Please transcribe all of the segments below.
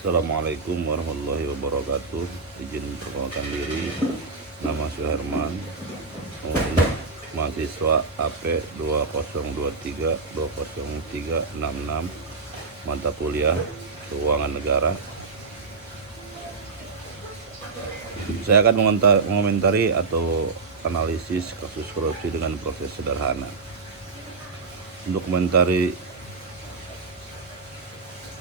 Assalamualaikum warahmatullahi wabarakatuh. Izin perkenalkan diri, nama Suherman, mahasiswa AP 2023-20366, mata kuliah Keuangan Negara. Saya akan mengomentari atau analisis kasus korupsi dengan proses sederhana. Untuk komentari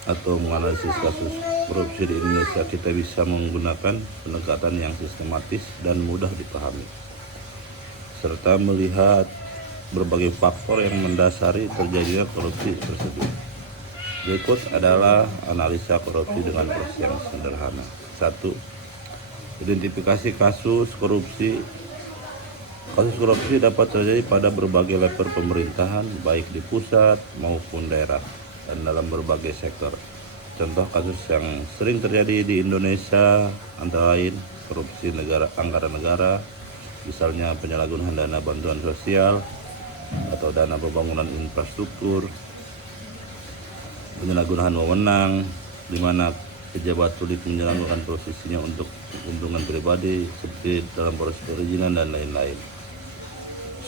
atau menganalisis kasus korupsi di Indonesia, kita bisa menggunakan pendekatan yang sistematis dan mudah dipahami, serta melihat berbagai faktor yang mendasari terjadinya korupsi tersebut. Berikut adalah analisa korupsi dengan proses yang sederhana. 1. Identifikasi kasus korupsi. Kasus korupsi dapat terjadi pada berbagai level pemerintahan, baik di pusat maupun daerah, dan dalam berbagai sektor. Contoh kasus yang sering terjadi di Indonesia antara lain korupsi anggaran negara, misalnya penyalahgunaan dana bantuan sosial atau dana pembangunan infrastruktur, penyalahgunaan wewenang di mana pejabat sulit menjalankan posisinya untuk keuntungan pribadi seperti dalam proses perizinan dan lain-lain.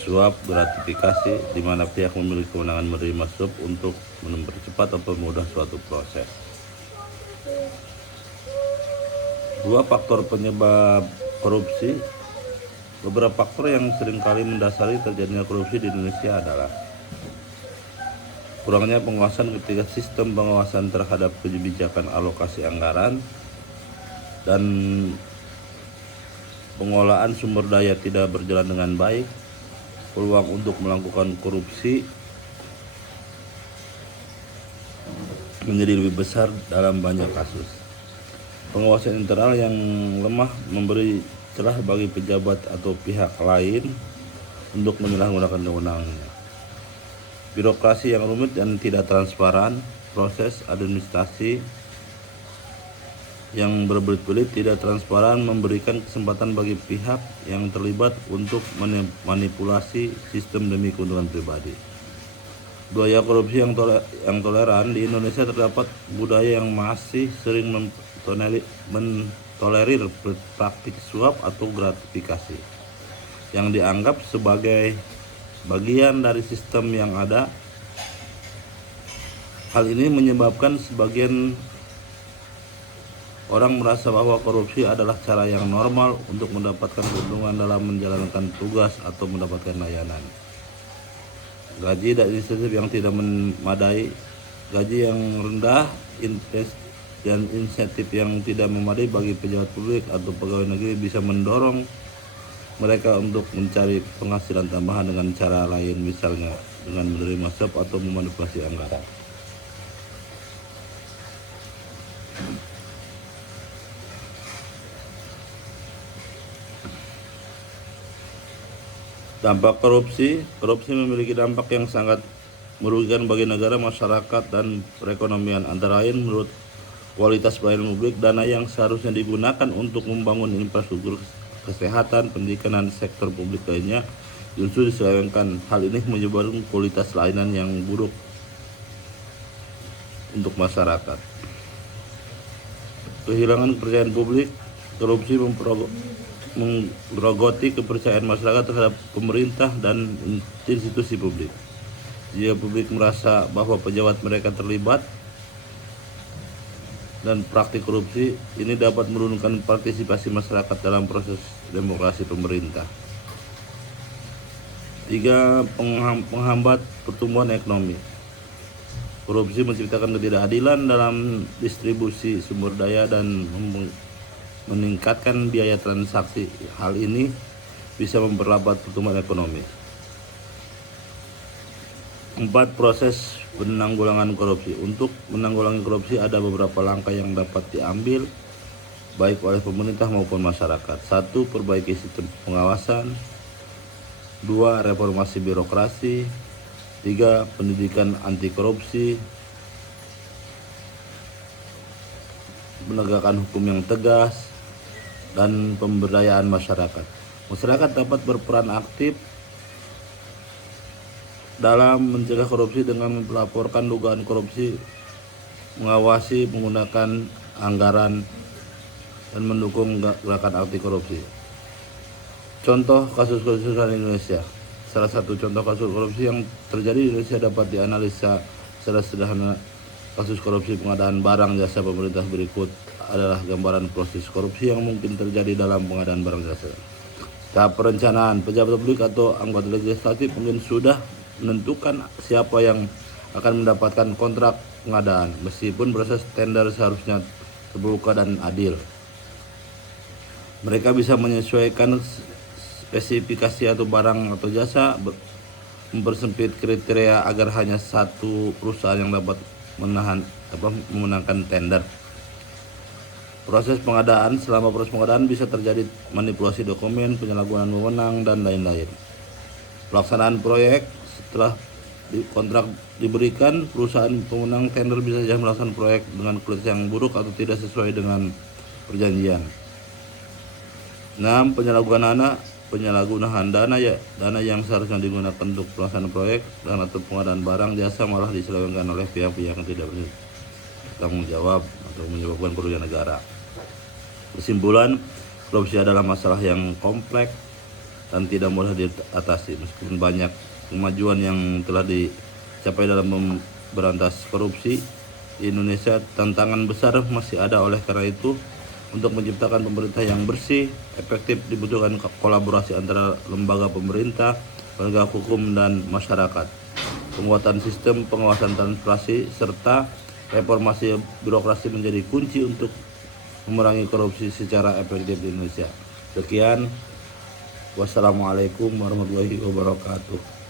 Suap gratifikasi, di mana pihak memiliki kewenangan menerima suap untuk mempercepat atau mempermudah suatu proses. 2. Faktor penyebab korupsi. Beberapa faktor yang seringkali mendasari terjadinya korupsi di Indonesia adalah kurangnya pengawasan ketika sistem pengawasan terhadap kebijakan alokasi anggaran dan pengolahan sumber daya tidak berjalan dengan baik. Peluang untuk melakukan korupsi menjadi lebih besar dalam banyak kasus. Pengawasan internal yang lemah memberi celah bagi pejabat atau pihak lain untuk menyalahgunakan wewenangnya. Birokrasi yang rumit dan tidak transparan, proses administrasi yang berbelit-belit tidak transparan memberikan kesempatan bagi pihak yang terlibat untuk memanipulasi sistem demi keuntungan pribadi. Budaya korupsi yang toleran. Di Indonesia terdapat budaya yang masih sering mentolerir praktik suap atau gratifikasi yang dianggap sebagai bagian dari sistem yang ada. Hal ini menyebabkan sebagian orang merasa bahwa korupsi adalah cara yang normal untuk mendapatkan keuntungan dalam menjalankan tugas atau mendapatkan layanan. Gaji dan insentif yang tidak memadai. Gaji yang rendah dan insentif yang tidak memadai bagi pejabat publik atau pegawai negeri bisa mendorong mereka untuk mencari penghasilan tambahan dengan cara lain, misalnya dengan menerima suap atau memanipulasi anggaran. Dampak korupsi. Korupsi memiliki dampak yang sangat merugikan bagi negara, masyarakat, dan perekonomian. Antara lain, menurut kualitas pelayanan publik, dana yang seharusnya digunakan untuk membangun infrastruktur kesehatan, pendidikan, dan sektor publik lainnya justru diselewengkan. Hal ini menyebabkan kualitas layanan yang buruk untuk masyarakat. Kehilangan kepercayaan publik. Korupsi menggerogoti kepercayaan masyarakat terhadap pemerintah dan institusi publik. Jika publik merasa bahwa pejabat mereka terlibat dan praktik korupsi, ini dapat menurunkan partisipasi masyarakat dalam proses demokrasi pemerintah. 3. Penghambat pertumbuhan ekonomi. Korupsi menciptakan ketidakadilan dalam distribusi sumber daya dan meningkatkan biaya transaksi. Hal ini bisa memperlambat pertumbuhan ekonomi. 4. Proses penanggulangan korupsi. Untuk menanggulangi korupsi ada beberapa langkah yang dapat diambil baik oleh pemerintah maupun masyarakat. 1. Perbaiki sistem pengawasan. 2. Reformasi birokrasi. 3. Pendidikan anti korupsi. Penegakan hukum yang tegas dan pemberdayaan masyarakat. Masyarakat dapat berperan aktif dalam mencegah korupsi dengan melaporkan dugaan korupsi, mengawasi menggunakan anggaran, dan mendukung gerakan anti korupsi. Contoh kasus korupsi di Indonesia. Salah satu contoh kasus korupsi yang terjadi di Indonesia dapat dianalisa secara sederhana. Kasus korupsi pengadaan barang jasa pemerintah berikut adalah gambaran proses korupsi yang mungkin terjadi dalam pengadaan barang jasa. Tahap perencanaan, pejabat publik atau anggota legislatif mungkin sudah menentukan siapa yang akan mendapatkan kontrak pengadaan, meskipun proses tender seharusnya terbuka dan adil. Mereka bisa menyesuaikan spesifikasi atau barang atau jasa, mempersempit kriteria agar hanya satu perusahaan yang dapat memenangkan tender. Proses pengadaan, selama proses pengadaan bisa terjadi manipulasi dokumen, penyalahgunaan wewenang, dan lain-lain. Pelaksanaan proyek, setelah kontrak diberikan, perusahaan pemenang tender bisa saja melaksanakan proyek dengan kualitas yang buruk atau tidak sesuai dengan perjanjian. 6. Penyalahgunaan dana yang seharusnya digunakan untuk pelaksanaan proyek dan atau pengadaan barang jasa malah diselewengkan oleh pihak-pihak yang tidak bertanggung jawab atau menyebabkan kerugian negara. Kesimpulan, korupsi adalah masalah yang kompleks dan tidak mudah diatasi. Meskipun banyak kemajuan yang telah dicapai dalam memberantas korupsi di Indonesia, tantangan besar masih ada. Oleh karena itu, untuk menciptakan pemerintah yang bersih, efektif, dibutuhkan kolaborasi antara lembaga pemerintah, penegak hukum, dan masyarakat. Penguatan sistem pengawasan transparansi serta reformasi birokrasi menjadi kunci untuk memerangi korupsi secara efektif di Indonesia. Sekian, wassalamualaikum warahmatullahi wabarakatuh.